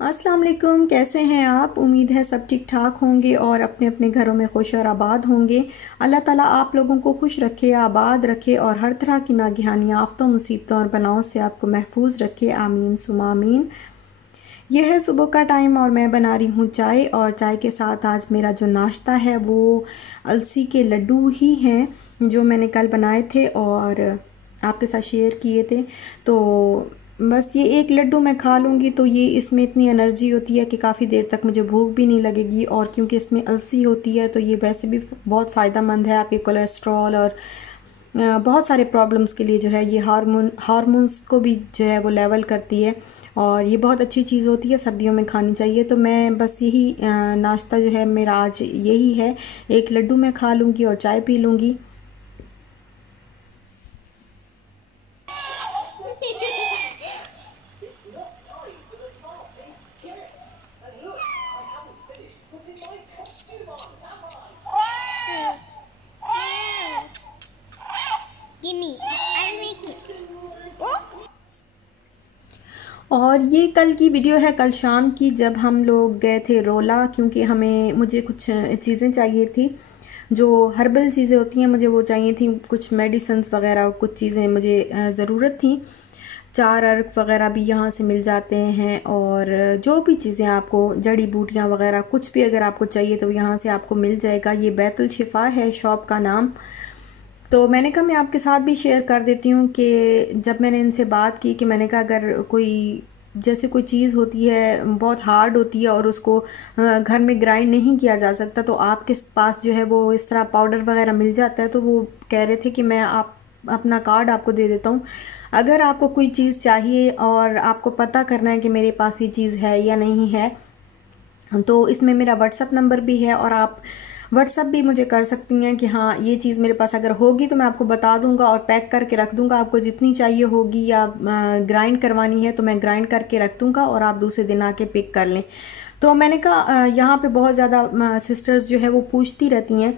अस्सलाम वालेकुम, कैसे हैं आप। उम्मीद है सब ठीक ठाक होंगे और अपने अपने घरों में खुश और आबाद होंगे। अल्लाह ताला आप लोगों को खुश रखे, आबाद रखे और हर तरह की नागहानी आफतों, मुसीबतों और बलाओं से आपको महफूज रखे। आमीन सुमा आमीन। यह है सुबह का टाइम और मैं बना रही हूँ चाय, और चाय के साथ आज मेरा जो नाश्ता है वो अलसी के लड्डू ही हैं जो मैंने कल बनाए थे और आपके साथ शेयर किए थे। तो बस ये एक लड्डू मैं खा लूँगी तो ये इसमें इतनी एनर्जी होती है कि काफ़ी देर तक मुझे भूख भी नहीं लगेगी। और क्योंकि इसमें अलसी होती है तो ये वैसे भी बहुत फ़ायदेमंद है आपके कोलेस्ट्रॉल और बहुत सारे प्रॉब्लम्स के लिए। जो है ये हार्मोन्स को भी जो है वो लेवल करती है और ये बहुत अच्छी चीज़ होती है, सर्दियों में खानी चाहिए। तो मैं बस यही नाश्ता जो है मेरा आज यही है, एक लड्डू मैं खा लूँगी और चाय पी लूँगी। Gimme, I'll make it. और ये कल की वीडियो है, कल शाम की, जब हम लोग गए थे रोला, क्योंकि मुझे कुछ चीज़ें चाहिए थी जो हर्बल चीज़ें होती हैं, मुझे वो चाहिए थी। कुछ मेडिसिन्स वगैरह और कुछ चीज़ें मुझे ज़रूरत थी। चार अर्क वगैरह भी यहाँ से मिल जाते हैं और जो भी चीज़ें आपको, जड़ी बूटियाँ वगैरह कुछ भी अगर आपको चाहिए तो यहाँ से आपको मिल जाएगा। ये बैतुल शिफा है शॉप का नाम। तो मैंने कहा मैं आपके साथ भी शेयर कर देती हूँ कि जब मैंने इनसे बात की कि मैंने कहा अगर कोई जैसे कोई चीज़ होती है बहुत हार्ड होती है और उसको घर में ग्राइंड नहीं किया जा सकता, तो आपके पास जो है वो इस तरह पाउडर वगैरह मिल जाता है। तो वो कह रहे थे कि मैं आप अपना कार्ड आपको दे देता हूँ, अगर आपको कोई चीज़ चाहिए और आपको पता करना है कि मेरे पास ये चीज़ है या नहीं है, तो इसमें मेरा व्हाट्सअप नंबर भी है और आप व्हाट्सअप भी मुझे कर सकती हैं कि हाँ ये चीज़ मेरे पास अगर होगी तो मैं आपको बता दूंगा और पैक करके रख दूंगा। आपको जितनी चाहिए होगी या ग्राइंड करवानी है तो मैं ग्राइंड करके रख दूंगा और आप दूसरे दिन आके पिक कर लें। तो मैंने कहा यहाँ पे बहुत ज़्यादा सिस्टर्स जो है वो पूछती रहती हैं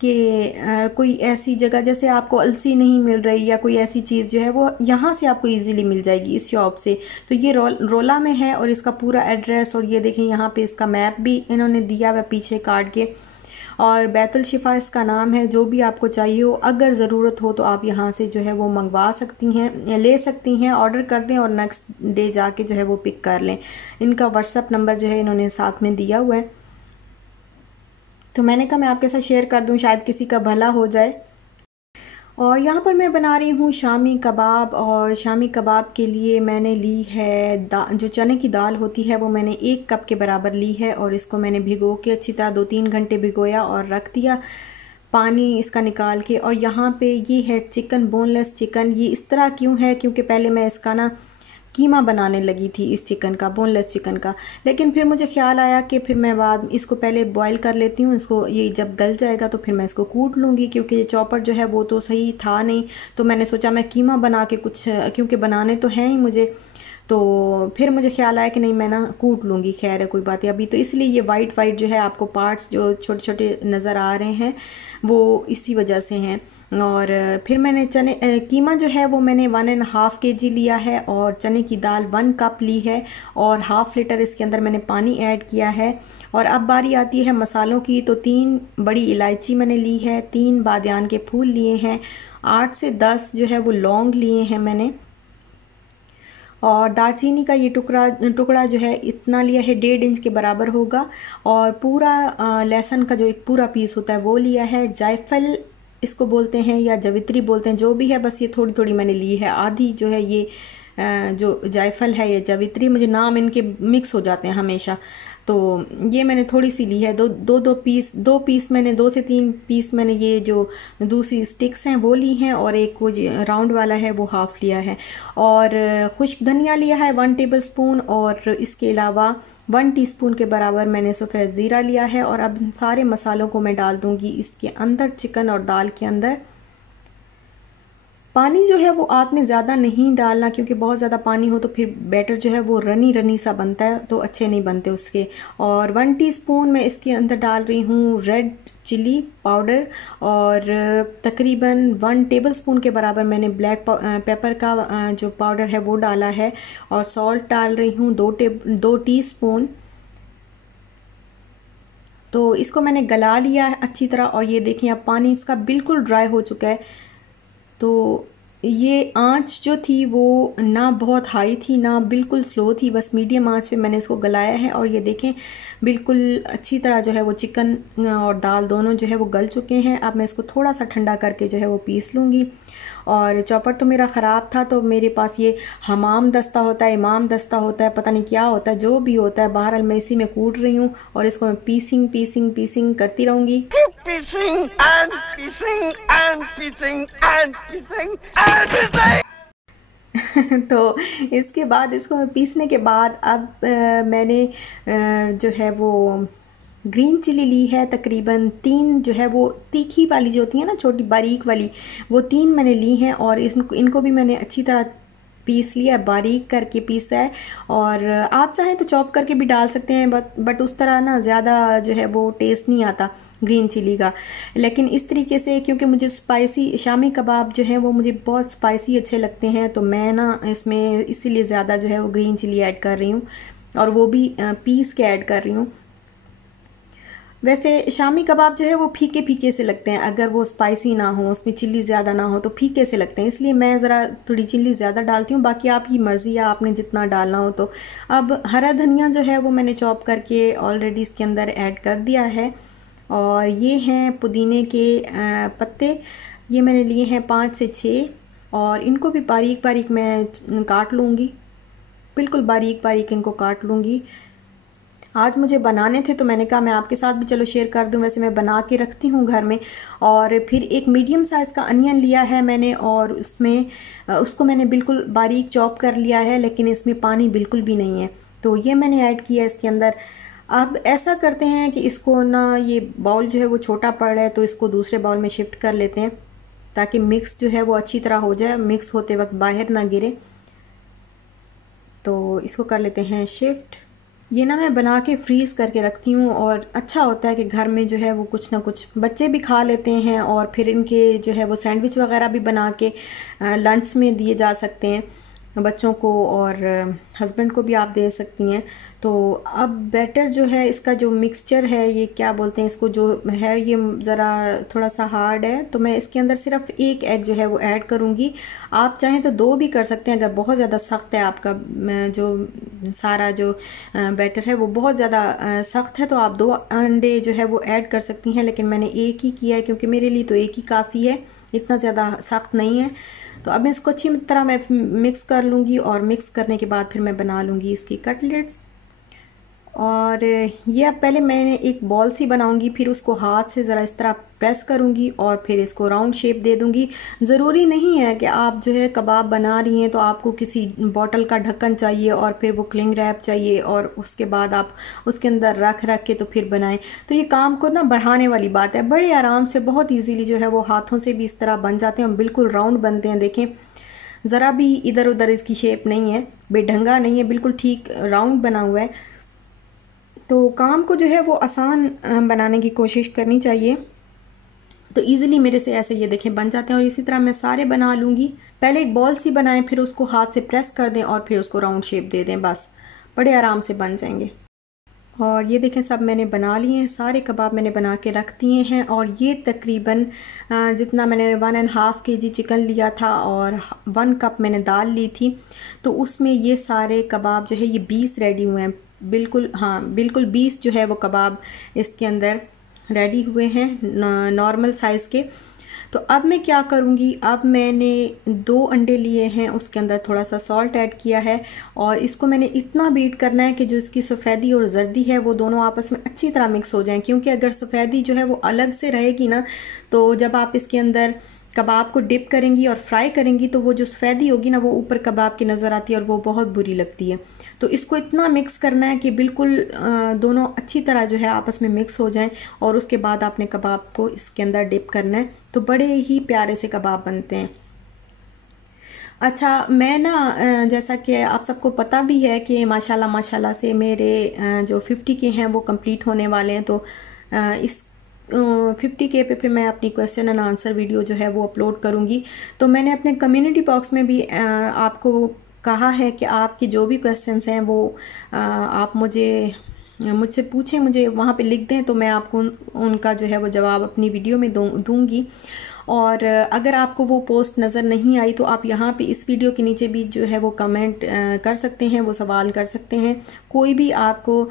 कि कोई ऐसी जगह जैसे आपको अलसी नहीं मिल रही या कोई ऐसी चीज़ जो है वो यहाँ से आपको इजीली मिल जाएगी इस शॉप से। तो ये रोला में है और इसका पूरा एड्रेस, और ये देखें यहाँ पे इसका मैप भी इन्होंने दिया हुआ पीछे कार्ड के, और बैतुल शिफा इसका नाम है। जो भी आपको चाहिए हो, अगर ज़रूरत हो तो आप यहाँ से जो है वो मंगवा सकती हैं, ले सकती हैं, ऑर्डर कर दें और नेक्स्ट डे जाके जो है वो पिक कर लें। इनका व्हाट्सअप नंबर जो है इन्होंने साथ में दिया हुआ है, तो मैंने कहा मैं आपके साथ शेयर कर दूं, शायद किसी का भला हो जाए। और यहाँ पर मैं बना रही हूँ शामी कबाब, और शामी कबाब के लिए मैंने ली है जो चने की दाल होती है वो मैंने 1 कप के बराबर ली है और इसको मैंने भिगो के अच्छी तरह 2-3 घंटे भिगोया और रख दिया पानी इसका निकाल के। और यहाँ पे ये है चिकन, बोनलेस चिकन। ये इस तरह क्यों है, क्योंकि पहले मैं इसका ना कीमा बनाने लगी थी इस चिकन का, बोनलेस चिकन का, लेकिन फिर मुझे ख्याल आया कि फिर मैं बाद इसको पहले बॉईल कर लेती हूँ। इसको ये जब गल जाएगा तो फिर मैं इसको कूट लूँगी, क्योंकि ये चॉपर जो है वो तो सही था नहीं। तो मैंने सोचा मैं कीमा बना के कुछ, क्योंकि बनाने तो हैं ही मुझे, तो फिर मुझे ख्याल आया कि नहीं मैं ना कूट लूँगी। खैर है कोई बात है अभी तो, इसलिए ये वाइट वाइट जो है आपको पार्ट्स जो छोटे छोटे नज़र आ रहे हैं वो इसी वजह से हैं। और फिर मैंने कीमा जो है वो मैंने 1.5 kg लिया है और चने की दाल 1 कप ली है और 1/2 लीटर इसके अंदर मैंने पानी ऐड किया है। और अब बारी आती है मसालों की। तो 3 बड़ी इलायची मैंने ली है, 3 बादियान के फूल लिए हैं, 8 से 10 जो है वो लौंग लिए हैं मैंने, और दालचीनी का ये टुकड़ा जो है इतना लिया है, 1.5 इंच के बराबर होगा। और पूरा लहसुन का जो एक पूरा पीस होता है वो लिया है। जायफल इसको बोलते हैं या जवित्री बोलते हैं, जो भी है, बस ये थोड़ी थोड़ी मैंने ली है। आधी जो है ये जो जायफल है या जवित्री, मुझे नाम इनके मिक्स हो जाते हैं हमेशा, तो ये मैंने थोड़ी सी ली है। दो पीस मैंने, 2 से 3 पीस मैंने ये जो दूसरी स्टिक्स हैं वो ली हैं, और एक वो राउंड वाला है वो हाफ लिया है। और खुश्क धनिया लिया है 1 टेबल स्पून, और इसके अलावा 1 टीस्पून के बराबर मैंने सफ़ेद ज़ीरा लिया है। और अब इन सारे मसालों को मैं डाल दूंगी इसके अंदर, चिकन और दाल के अंदर। पानी जो है वो आपने ज़्यादा नहीं डालना, क्योंकि बहुत ज़्यादा पानी हो तो फिर बैटर जो है वो रनी रनी सा बनता है, तो अच्छे नहीं बनते उसके। और 1 टीस्पून मैं इसके अंदर डाल रही हूँ रेड चिली पाउडर, और तकरीबन 1 टेबलस्पून के बराबर मैंने ब्लैक पेपर का जो पाउडर है वो डाला है। और सॉल्ट डाल रही हूँ 2 टीस्पून। तो इसको मैंने गला लिया है अच्छी तरह, और ये देखें अब पानी इसका बिल्कुल ड्राई हो चुका है। तो ये आंच जो थी वो ना बहुत हाई थी ना बिल्कुल स्लो थी, बस मीडियम आंच पे मैंने इसको गलाया है। और ये देखें बिल्कुल अच्छी तरह जो है वो चिकन और दाल दोनों जो है वो गल चुके हैं। अब मैं इसको थोड़ा सा ठंडा करके जो है वो पीस लूँगी। और चॉपर तो मेरा ख़राब था, तो मेरे पास ये हमाम दस्ता होता है, इमाम दस्ता होता है, पता नहीं क्या होता है, जो भी होता है, बहरहाल मैं इसी में कूट रही हूँ। और इसको मैं पीसिंग करती रहूँगी। Pissing and pissing and pissing and pissing and pissing. तो इसके बाद इसको मैं पीसने के बाद अब मैंने जो है वो ग्रीन चिली ली है, तकरीबन 3 जो है वो तीखी वाली जो होती है ना, छोटी बारीक वाली, वो 3 मैंने ली हैं। और इनको भी मैंने अच्छी तरह पीस लिया, बारीक करके पीसा है। और आप चाहें तो चॉप करके भी डाल सकते हैं, बट उस तरह ना ज़्यादा जो है वो टेस्ट नहीं आता ग्रीन चिली का। लेकिन इस तरीके से, क्योंकि मुझे स्पाइसी शामी कबाब जो है वो मुझे बहुत स्पाइसी अच्छे लगते हैं, तो मैं ना इसमें इसीलिए ज़्यादा जो है वो ग्रीन चिली ऐड कर रही हूँ, और वो भी पीस के ऐड कर रही हूँ। वैसे शामी कबाब जो है वो फीके फीके से लगते हैं, अगर वो स्पाइसी ना हो, उसमें चिल्ली ज़्यादा ना हो, तो फीके से लगते हैं, इसलिए मैं ज़रा थोड़ी चिल्ली ज़्यादा डालती हूँ। बाकी आपकी मर्ज़ी है, आपने जितना डालना हो। तो अब हरा धनिया जो है वो मैंने चॉप करके ऑलरेडी इसके अंदर ऐड कर दिया है। और ये हैं पुदीने के पत्ते, ये मैंने लिए हैं 5 से 6, और इनको भी बारीक बारीक मैं काट लूँगी, बिल्कुल बारीक बारीक इनको काट लूँगी। आज मुझे बनाने थे तो मैंने कहा मैं आपके साथ भी चलो शेयर कर दूं। वैसे मैं बना के रखती हूँ घर में। और फिर एक मीडियम साइज़ का अनियन लिया है मैंने, और उसको मैंने बिल्कुल बारीक चॉप कर लिया है, लेकिन इसमें पानी बिल्कुल भी नहीं है, तो ये मैंने ऐड किया इसके अंदर। अब ऐसा करते हैं कि इसको ना, ये बाउल जो है वो छोटा पड़ रहा है, तो इसको दूसरे बाउल में शिफ्ट कर लेते हैं, ताकि मिक्स जो है वो अच्छी तरह हो जाए, मिक्स होते वक्त बाहर ना गिरे। तो इसको कर लेते हैं शिफ्ट। ये ना मैं बना के फ्रीज़ करके रखती हूँ, और अच्छा होता है कि घर में जो है वो कुछ ना कुछ बच्चे भी खा लेते हैं, और फिर इनके जो है वो सैंडविच वगैरह भी बना के लंच में दिए जा सकते हैं बच्चों को, और हस्बैंड को भी आप दे सकती हैं। तो अब बैटर जो है, इसका जो मिक्सचर है, ये क्या बोलते हैं इसको, जो है ये ज़रा थोड़ा सा हार्ड है, तो मैं इसके अंदर सिर्फ 1 एग जो है वो ऐड करूँगी। आप चाहें तो 2 भी कर सकते हैं, अगर बहुत ज़्यादा सख्त है आपका जो सारा जो बैटर है वो बहुत ज़्यादा सख्त है, तो आप 2 अंडे जो है वो ऐड कर सकती हैं। लेकिन मैंने 1 ही किया है, क्योंकि मेरे लिए तो 1 ही काफ़ी है, इतना ज़्यादा सख्त नहीं है। तो अब मैं इसको अच्छी तरह मैं मिक्स कर लूँगी, और मिक्स करने के बाद फिर मैं बना लूँगी इसकी कटलेट्स। और ये अब पहले मैंने एक बॉल सी बनाऊंगी, फिर उसको हाथ से ज़रा इस तरह प्रेस करूंगी, और फिर इसको राउंड शेप दे दूंगी। ज़रूरी नहीं है कि आप जो है कबाब बना रही हैं तो आपको किसी बॉटल का ढक्कन चाहिए और फिर वो क्लिंग रैप चाहिए, और उसके बाद आप उसके अंदर रख के तो फिर बनाएं। तो ये काम को ना बढ़ाने वाली बात है, बड़े आराम से बहुत ईजीली जो है वो हाथों से भी इस तरह बन जाते हैं, बिल्कुल राउंड बनते हैं। देखें ज़रा भी इधर उधर इसकी शेप नहीं है, बेढंगा नहीं है, बिल्कुल ठीक राउंड बना हुआ है। तो काम को जो है वो आसान बनाने की कोशिश करनी चाहिए। तो इजीली मेरे से ऐसे ये देखें बन जाते हैं, और इसी तरह मैं सारे बना लूँगी। पहले एक बॉल सी बनाएं, फिर उसको हाथ से प्रेस कर दें, और फिर उसको राउंड शेप दे दें, बस बड़े आराम से बन जाएंगे। और ये देखें सब मैंने बना लिए हैं, सारे कबाब मैंने बना के रख दिए हैं। और ये तकरीबन जितना मैंने 1.5 kg चिकन लिया था और 1 कप मैंने दाल ली थी, तो उसमें ये सारे कबाब जो है ये 20 रेडी हुए हैं। बिल्कुल हाँ, बिल्कुल 20 जो है वो कबाब इसके अंदर रेडी हुए हैं नॉर्मल साइज़ के। तो अब मैं क्या करूँगी, अब मैंने 2 अंडे लिए हैं, उसके अंदर थोड़ा सा सॉल्ट ऐड किया है, और इसको मैंने इतना बीट करना है कि जो इसकी सफ़ेदी और जर्दी है वो दोनों आपस में अच्छी तरह मिक्स हो जाएं। क्योंकि अगर सफ़ेदी जो है वो अलग से रहेगी ना, तो जब आप इसके अंदर कबाब को डिप करेंगी और फ्राई करेंगी तो वो जो सफ़ेदी होगी ना वो ऊपर कबाब की नज़र आती है, और वो बहुत बुरी लगती है। तो इसको इतना मिक्स करना है कि बिल्कुल दोनों अच्छी तरह जो है आपस में मिक्स हो जाएं, और उसके बाद आपने कबाब को इसके अंदर डिप करना है। तो बड़े ही प्यारे से कबाब बनते हैं। अच्छा, मैं ना जैसा कि आप सबको पता भी है कि माशाल्लाह माशाल्लाह से मेरे जो 50K हैं वो कंप्लीट होने वाले हैं। तो इस 50K पे फिर मैं अपनी क्वेश्चन एंड आंसर वीडियो जो है वो अपलोड करूँगी। तो मैंने अपने कम्युनिटी बॉक्स में भी आपको कहा है कि आपके जो भी क्वेश्चंस हैं वो आप मुझसे पूछें, मुझे वहाँ पे लिख दें, तो मैं आपको उनका जो है वो जवाब अपनी वीडियो में दूँगी। और अगर आपको वो पोस्ट नज़र नहीं आई तो आप यहाँ पे इस वीडियो के नीचे भी जो है वो कमेंट कर सकते हैं, वो सवाल कर सकते हैं। कोई भी आपको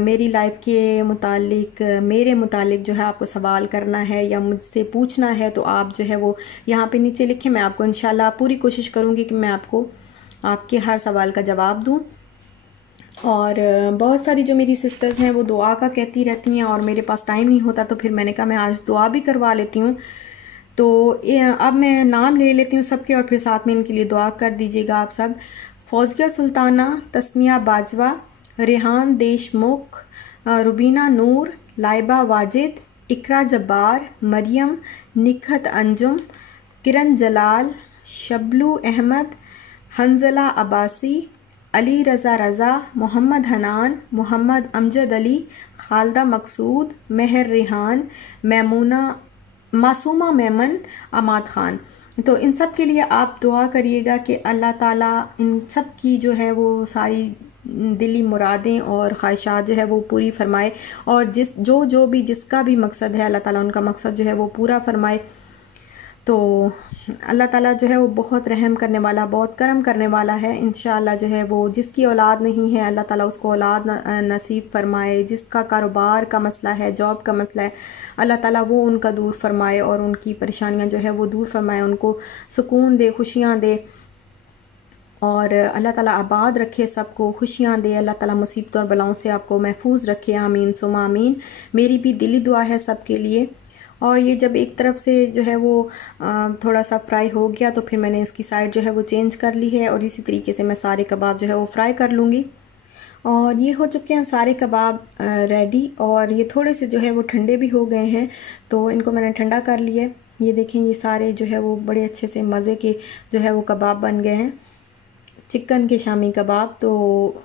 मेरी लाइफ के मुतालिक, मेरे मुतालिक जो है आपको सवाल करना है या मुझसे पूछना है तो आप जो है वो यहाँ पे नीचे लिखें। मैं आपको इंशाल्लाह पूरी कोशिश करूँगी कि मैं आपको आपके हर सवाल का जवाब दूँ। और बहुत सारी जो मेरी सिस्टर्स हैं वो दुआ का कहती रहती हैं और मेरे पास टाइम नहीं होता, तो फिर मैंने कहा मैं आज दुआ भी करवा लेती हूँ। तो अब मैं नाम ले लेती हूँ सबके और फिर साथ में इनके लिए दुआ कर दीजिएगा आप सब। फौजिया सुल्ताना, तस्मिया बाजवा, रेहान देशमुख, रुबीना नूर, लाइबा वाजिद, इकरा जब्बार, मरियम, निखत अंजुम, किरण जलाल, शबलू अहमद, हंजला अब्बासी, अली रज़ा रज़ा, मोहम्मद हनान, मोहम्मद अमजद अली, खालदा मकसूद, मेहर रेहान, मैमूना, मासूमा मेमन, अमाद ख़ान। तो इन सब के लिए आप दुआ करिएगा कि अल्लाह ताला इन सब की जो है वो सारी दिली मुरादें और ख्वाहिशात जो है वो पूरी फरमाए, और जो भी जिसका भी मकसद है अल्लाह ताला उनका मकसद जो है वो पूरा फरमाए। तो अल्लाह ताला जो है वो बहुत रहम करने वाला, बहुत करम करने वाला है। इंशाअल्लाह जो है वो जिसकी औलाद नहीं है अल्लाह ताला उसको औलाद नसीब फरमाए, जिसका कारोबार का मसला है, जॉब का मसला है, अल्लाह ताला वो उनका दूर फरमाए और उनकी परेशानियां जो है वो दूर फरमाए, उनको सुकून दे, खुशियाँ दे और अल्लाह ताला आबाद रखे, सबको खुशियाँ दे। अल्लाह ताला मुसीबतों और बलाओं से आपको महफूज रखे। आमीन सुमा आमीन। मेरी भी दिली दुआ है सबके लिए। और ये जब एक तरफ से जो है वो थोड़ा सा फ्राई हो गया तो फिर मैंने इसकी साइड जो है वो चेंज कर ली है और इसी तरीके से मैं सारे कबाब जो है वो फ्राई कर लूँगी। और ये हो चुके हैं सारे कबाब रेडी, और ये थोड़े से जो है वो ठंडे भी हो गए हैं, तो इनको मैंने ठंडा कर लिया। ये देखें, ये सारे जो है वो बड़े अच्छे से मज़े के जो है वो कबाब बन गए हैं, चिकन के शामी कबाब। तो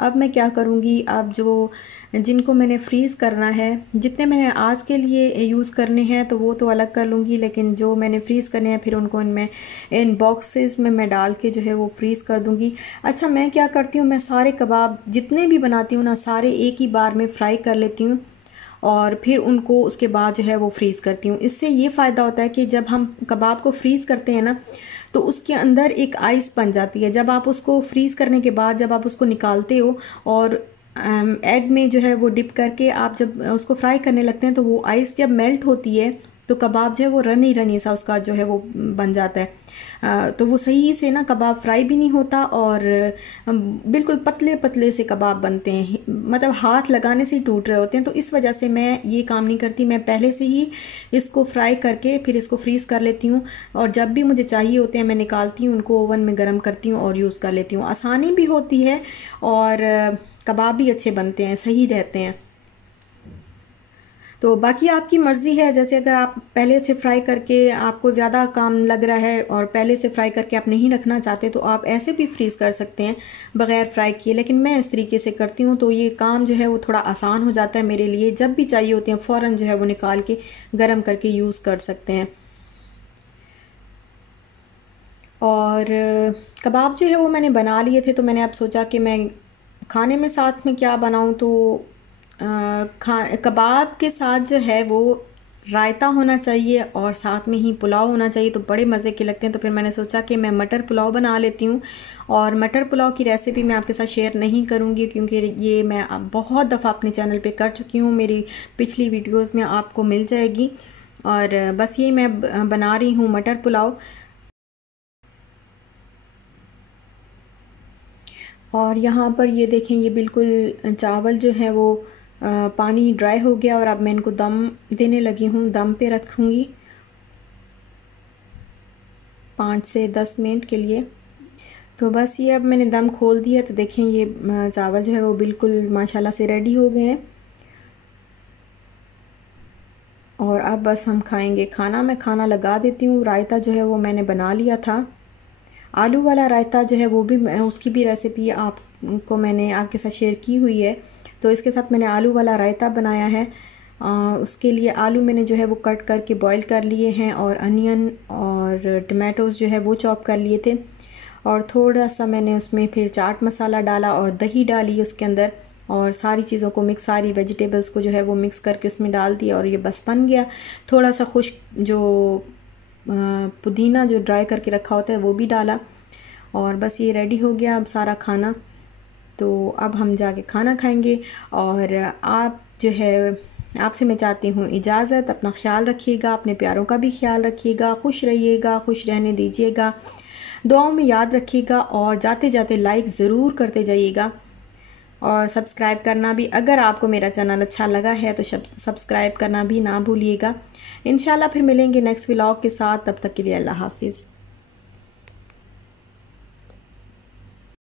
अब मैं क्या करूँगी, अब जो जिनको मैंने फ्रीज़ करना है, जितने मैंने आज के लिए यूज़ करने हैं तो वो तो अलग कर लूँगी, लेकिन जो मैंने फ्रीज़ करने हैं फिर उनको इन बॉक्सेस में मैं डाल के जो है वो फ्रीज़ कर दूँगी। अच्छा, मैं क्या करती हूँ, मैं सारे कबाब जितने भी बनाती हूँ ना सारे एक ही बार में फ्राई कर लेती हूँ और फिर उनको उसके बाद जो है वो फ्रीज़ करती हूँ। इससे ये फ़ायदा होता है कि जब हम कबाब को फ्रीज़ करते हैं ना तो उसके अंदर एक आइस बन जाती है। जब आप उसको फ्रीज़ करने के बाद जब आप उसको निकालते हो और एग में जो है वो डिप करके आप जब उसको फ्राई करने लगते हैं तो वो आइस जब मेल्ट होती है तो कबाब जो है वो रनी रनी सा उसका जो है वो बन जाता है। तो वो सही से ना कबाब फ्राई भी नहीं होता और बिल्कुल पतले पतले से कबाब बनते हैं, मतलब हाथ लगाने से ही टूट रहे होते हैं। तो इस वजह से मैं ये काम नहीं करती, मैं पहले से ही इसको फ्राई करके फिर इसको फ्रीज़ कर लेती हूँ और जब भी मुझे चाहिए होते हैं मैं निकालती हूँ, उनको ओवन में गर्म करती हूँ और यूज़ कर लेती हूँ। आसानी भी होती है और कबाब भी अच्छे बनते हैं, सही रहते हैं। तो बाकी आपकी मर्ज़ी है, जैसे अगर आप पहले से फ्राई करके आपको ज़्यादा काम लग रहा है और पहले से फ्राई करके आप नहीं रखना चाहते तो आप ऐसे भी फ्रीज़ कर सकते हैं बग़ैर फ्राई किए, लेकिन मैं इस तरीके से करती हूँ तो ये काम जो है वो थोड़ा आसान हो जाता है मेरे लिए। जब भी चाहिए होते हैं फ़ौरन जो है वो निकाल के गर्म करके यूज़ कर सकते हैं। और कबाब जो है वो मैंने बना लिए थे तो मैंने अब सोचा कि मैं खाने में साथ में क्या बनाऊँ, तो कबाब के साथ जो है वो रायता होना चाहिए और साथ में ही पुलाव होना चाहिए, तो बड़े मज़े के लगते हैं। तो फिर मैंने सोचा कि मैं मटर पुलाव बना लेती हूँ और मटर पुलाव की रेसिपी मैं आपके साथ शेयर नहीं करूँगी क्योंकि ये मैं बहुत दफ़ा अपने चैनल पे कर चुकी हूँ, मेरी पिछली वीडियोज़ में आपको मिल जाएगी। और बस ये मैं बना रही हूँ मटर पुलाव। और यहाँ पर ये देखें, ये बिल्कुल चावल जो है वो पानी ड्राई हो गया और अब मैं इनको दम देने लगी हूँ। दम पे रखूँगी 5 से 10 मिनट के लिए। तो बस ये अब मैंने दम खोल दिया तो देखें ये चावल जो है वो बिल्कुल माशाल्लाह से रेडी हो गए हैं। और अब बस हम खाएंगे खाना। मैं खाना लगा देती हूँ। रायता जो है वो मैंने बना लिया था, आलू वाला रायता जो है वो भी, उसकी भी रेसिपी आपको मैंने आपके साथ शेयर की हुई है। तो इसके साथ मैंने आलू वाला रायता बनाया है। उसके लिए आलू मैंने जो है वो कट करके बॉईल कर लिए हैं, और अनियन और टमाटोज़ जो है वो चॉप कर लिए थे, और थोड़ा सा मैंने उसमें फिर चाट मसाला डाला और दही डाली उसके अंदर, और सारी चीज़ों को मिक्स, सारी वेजिटेबल्स को जो है वो मिक्स करके उसमें डाल दिया, और ये बस बन गया। थोड़ा सा खुश्क जो पुदीना जो ड्राई करके रखा होता है वो भी डाला, और बस ये रेडी हो गया अब सारा खाना। तो अब हम जाके खाना खाएंगे। और आप जो है, आपसे मैं चाहती हूँ इजाज़त। अपना ख्याल रखिएगा, अपने प्यारों का भी ख्याल रखिएगा, खुश रहिएगा, खुश रहने दीजिएगा, दुआओं में याद रखिएगा, और जाते जाते लाइक ज़रूर करते जाइएगा, और सब्सक्राइब करना भी, अगर आपको मेरा चैनल अच्छा लगा है तो सब्सक्राइब करना भी ना भूलिएगा। इंशाल्लाह फिर मिलेंगे नेक्स्ट व्लॉग के साथ। तब तक के लिए अल्लाह हाफिज़।